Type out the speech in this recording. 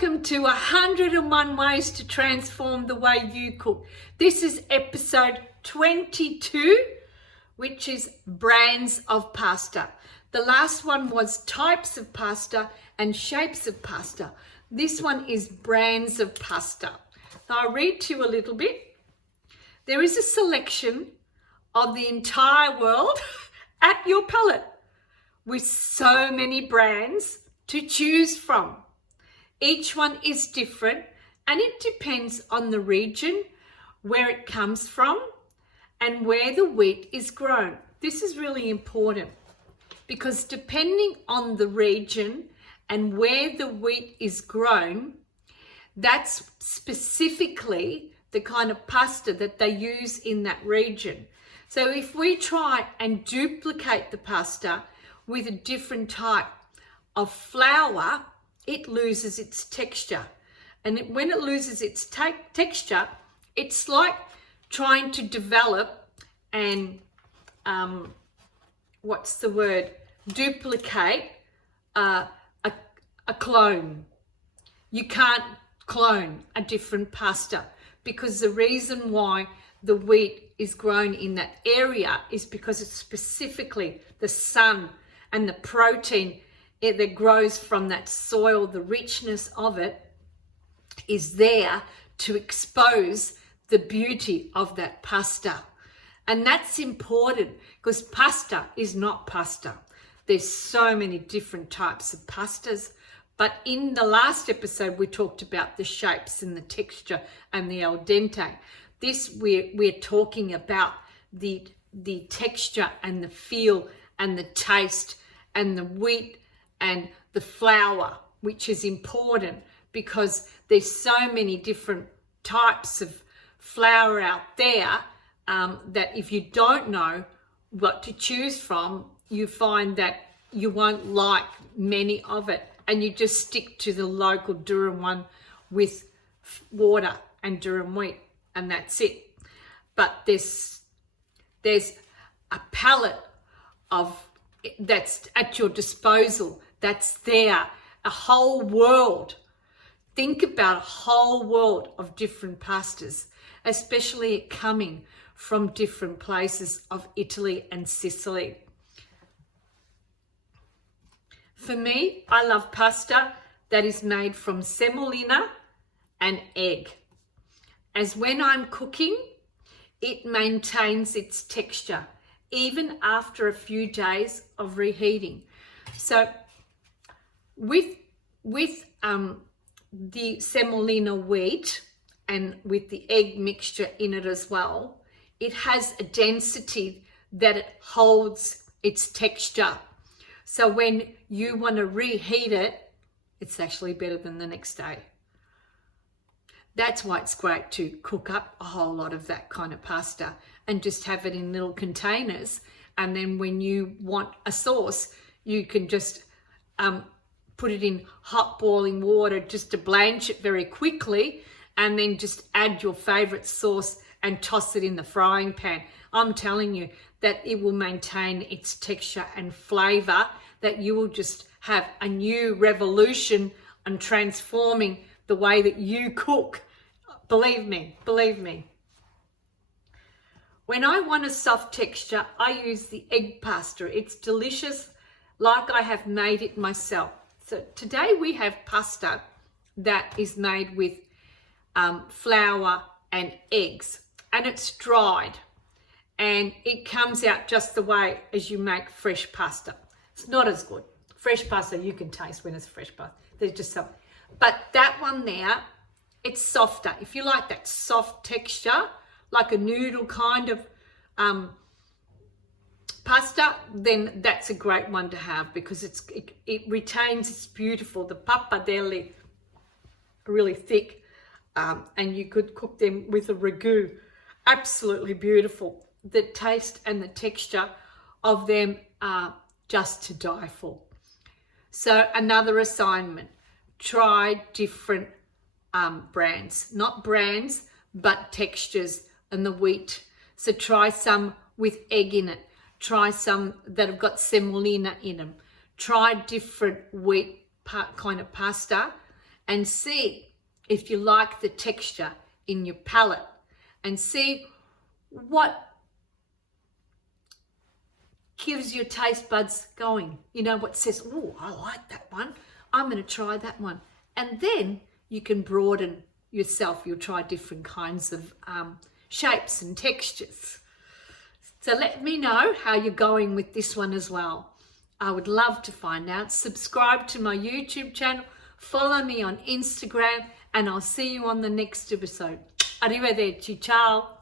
Welcome to 101 Ways to Transform the Way You Cook. This is episode 22, which is brands of pasta. The last one was types of pasta and shapes of pasta. This one is brands of pasta. Now I'll read to you a little bit. There is a selection of the entire world at your palate with so many brands to choose from. Each one is different and it depends on the region, where it comes from, and where the wheat is grown. This is really important because depending on the region and where the wheat is grown, that's specifically the kind of pasta that they use in that region. So if we try and duplicate the pasta with a different type of flour, it loses its texture. And when it loses its texture, it's like trying to develop and, duplicate a clone. You can't clone a different pasta because the reason why the wheat is grown in that area is because it's specifically the sun and the protein that grows from that soil. The richness of it is there to expose the beauty of that pasta. And that's important because pasta is not pasta. There's so many different types of pastas. But in the last episode, we talked about the shapes and the texture and the al dente. This, we're talking about the texture and the feel and the taste and the wheat and the flour, which is important because there's so many different types of flour out there that if you don't know what to choose from, you find that you won't like many of it and you just stick to the local durum one with water and durum wheat, and that's it. But there's a palette of that's at your disposal. That's there, a whole world. Think about a whole world of different pastas, especially coming from different places of Italy and Sicily. For me, I love pasta that is made from semolina and egg, as when I'm cooking, it maintains its texture even after a few days of reheating. So with the semolina wheat and with the egg mixture in it as well, it has a density that it holds its texture. So when you want to reheat it, it's actually better than the next day. That's why it's great to cook up a whole lot of that kind of pasta and just have it in little containers. And then when you want a sauce, you can just put it in hot boiling water just to blanch it very quickly, and then just add your favorite sauce and toss it in the frying pan. I'm telling you that it will maintain its texture and flavor, that you will just have a new revolution on transforming the way that you cook. Believe me. When I want a soft texture, I use the egg pasta. It's delicious, like I have made it myself. So today we have pasta that is made with flour and eggs, and it's dried, and it comes out just the way as you make fresh pasta. It's not as good. Fresh pasta, you can taste when it's fresh pasta. There's just something. But that one there, it's softer. If you like that soft texture, like a noodle kind of pasta, then that's a great one to have because it retains its beautiful, the pappardelle, really thick, and you could cook them with a ragu. Absolutely beautiful. The taste and the texture of them are just to die for. So another assignment, try different brands, not brands, but textures and the wheat. So try some with egg in it. Try some that have got semolina in them. Try different wheat kind of pasta and see if you like the texture in your palate, and see what gives your taste buds going. You know, what says, oh, I like that one. I'm going to try that one. And then you can broaden yourself. You'll try different kinds of shapes and textures. So let me know how you're going with this one as well. I would love to find out. Subscribe to my YouTube channel. Follow me on Instagram. And I'll see you on the next episode. Arrivederci. Ciao.